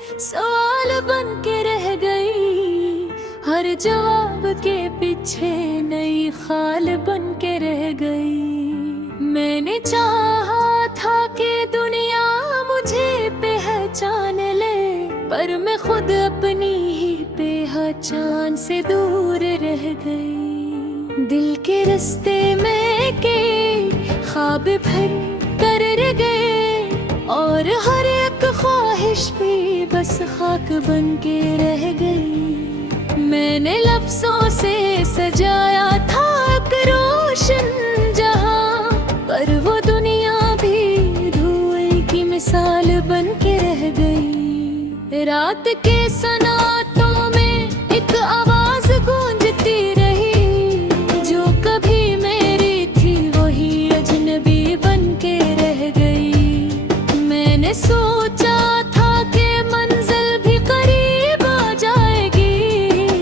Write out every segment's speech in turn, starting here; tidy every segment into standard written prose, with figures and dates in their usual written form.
सवाल बन के रह गई। हर जवाब के पीछे नई खाल बन के रह गई। मैंने चाहा था कि दुनिया मुझे पहचान ले, पर मैं खुद अपनी ही पहचान से दूर रह गई। दिल के रास्ते में के ख्वाब भर कर रह गए, और हर एक ख्वाहिश भी बस खाक बन के रह गई। मैंने लफ्जों से सजाया था एक रोशन जहां, पर वो दुनिया भी धुएं की मिसाल बन के रह गई। रात के सन्नाटों में एक आवाज गूंजती रही, जो कभी मेरी थी वही अजनबी बन के रह गई। मैंने सोचा था कि मंजिल भी करीब आ जाएगी,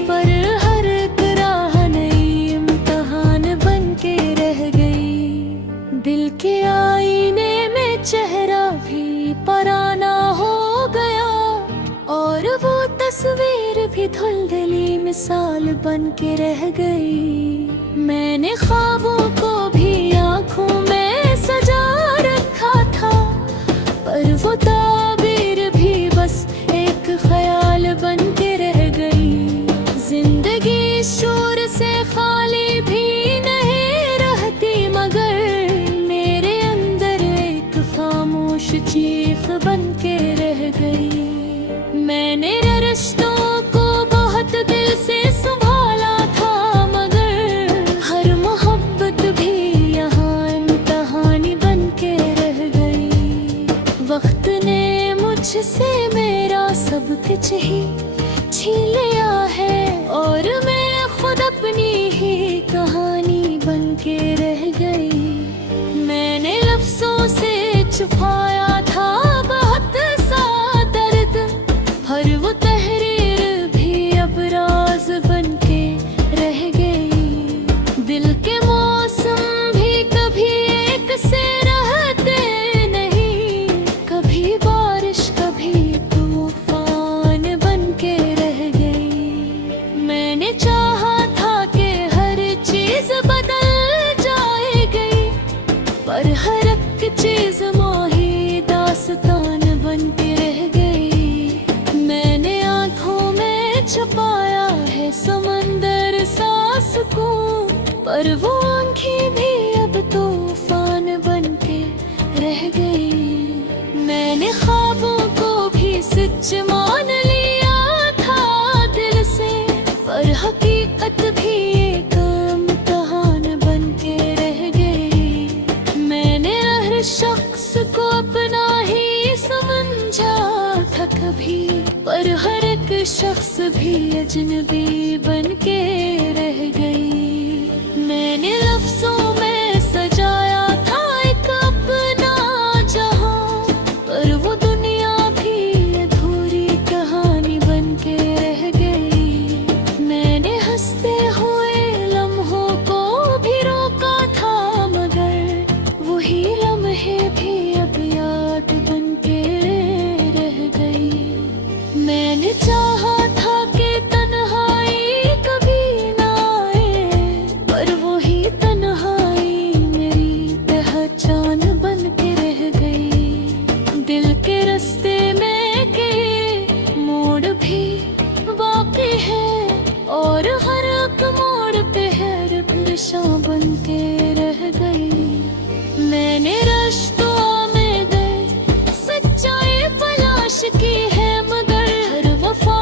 पर हर एक राह नई इम्तिहान बन के रह गई। दिल के आईने में चेहरा भी पराना हो गया, और वो तस्वीर भी धुंधली मिसाल बन के रह गई। मैंने ख्वाबों को भी आँखों में सजा रखा था, पर वो ताबीर भी बस एक ख्याल बन के रह गई। जिंदगी शोर से खाली भी नहीं रहती, मगर मेरे अंदर एक खामोश चीख बन के रह गई। मैंने रिश्तों को बहुत दिल से संभाला था, मगर हर मोहब्बत भी यहाँ इम्तिहानी बन के रह गई। वक्त ने मुझसे मेरा सब कुछ ही छीन लिया है, और मैं खुद अपनी ही कहानी बन के रह गई। मैंने लफ्जों से छुपाया था बहुत सा दर्द, पर वो तहरीर भी अब राज बन के रह गई। दिल के मौसम भी कभी एक से रहते नहीं, कभी बारिश कभी तूफान बन के रह गई। मैंने चाहा था कि हर चीज बदल जाएगी, पर हर एक चीज माही दास्तान बन के रह गई। मैंने आँखों में छुपाया है समंदर सा सुकून, पर वो आँखें भी अब तूफान बन के रह गई। मैंने ख्वाबों को भी सच मान लिया था दिल से, पर हकीकत भी एक इम्तिहान बन के रह गई। मैंने हर शख्स को अपना ही समझा था कभी, पर हर एक शख्स भी अजनबी बन के रह गई। मैंने लफ्जों में सजाया था एक अपना जहां, पर वो दुनिया भी अधूरी कहानी बन के रह गई। मैंने हंसते हुए लम्हों को भी रोका था, मगर वही लम्हे भी अब याद बन के रह गई। मैंने चाहा था कि तन्हाई कभी ना आए, पर वही तन्हाई मेरी पहचान बन के रह गई। दिल के रास्ते में के मोड़ भी बाकी है, और हर एक मोड़ पे है दिशा बन के रह गई। मैंने रिश्तों में दे सच्चाई तलाश की है, मगर हर वफा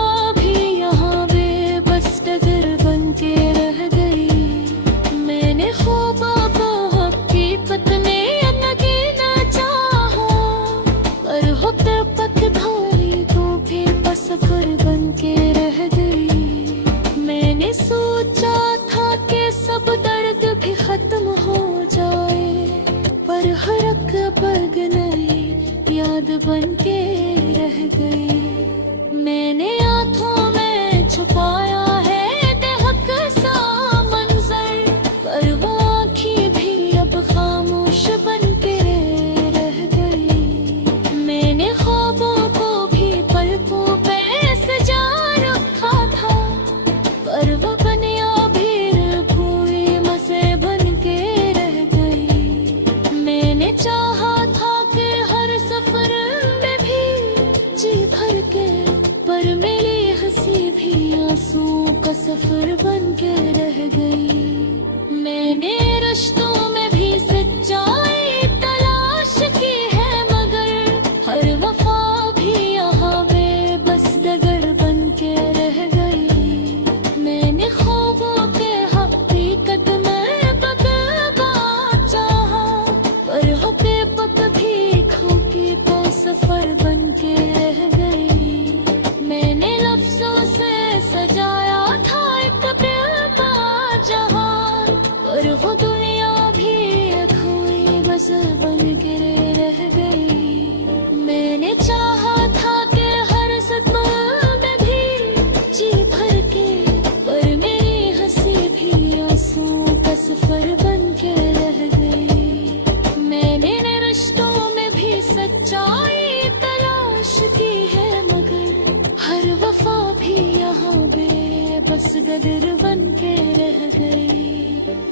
पर मेरी हंसी भी आंसू का सफर बन के रह गई। मैंने रिश्तों में भी सच्चाई तलाश की है, मगर हर वफा भी यहाँ बेबस डगर बन के रह गई। मैंने ख्वाबों के हकीकत में बदलना चाहा, पर हकीकत भी खो के तो सफर बन के रह गई। मैंने लफ्जों से सजाया था एक बेबा जहां, पर वो दुनिया भी खोई बस बन के रह गई। मैंने चाहा था कि हर सदमा में भी जी भर के, पर मेरी हंसी भी आंसू का सफर बन के रह गई। मैंने रिश्तों में भी सच्चाई तलाश की है, मगर हर वफा भी यहाँ बेबस गदर बन के रह गई।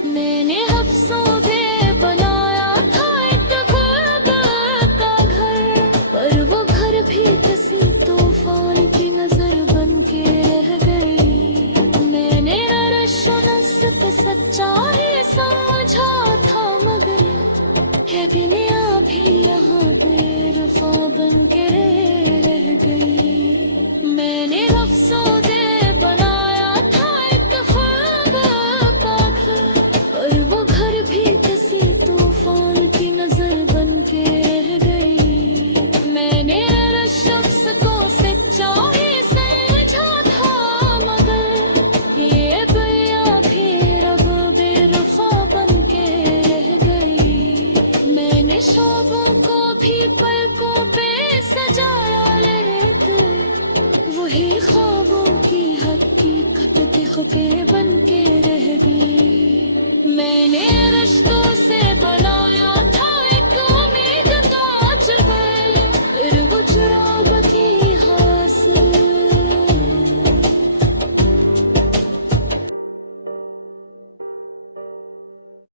मैंने हफ्सों से बनाया था एक ख्वाब का घर, पर वो घर भी किसी तूफान की नजर बन के रह गई। मैंने नस्ब सच्चाई समझा था, मगर है दुनिया भी यहाँ बेवफा बन के रह गई। मैंने हफ्सों से बनाया था एक ख्वाब का घर, पर वो घर भी किसी तूफान की नजर बन के रह गई। मैंने हर शख्स को सच्चाई समझा था, मगर ये दुनिया भी रब बेवफा बन के रह गई। मैंने ख्वाबों को भी पलकों पे सजाया लेते, वही ख्वाबों की हकीकत के खुदे बन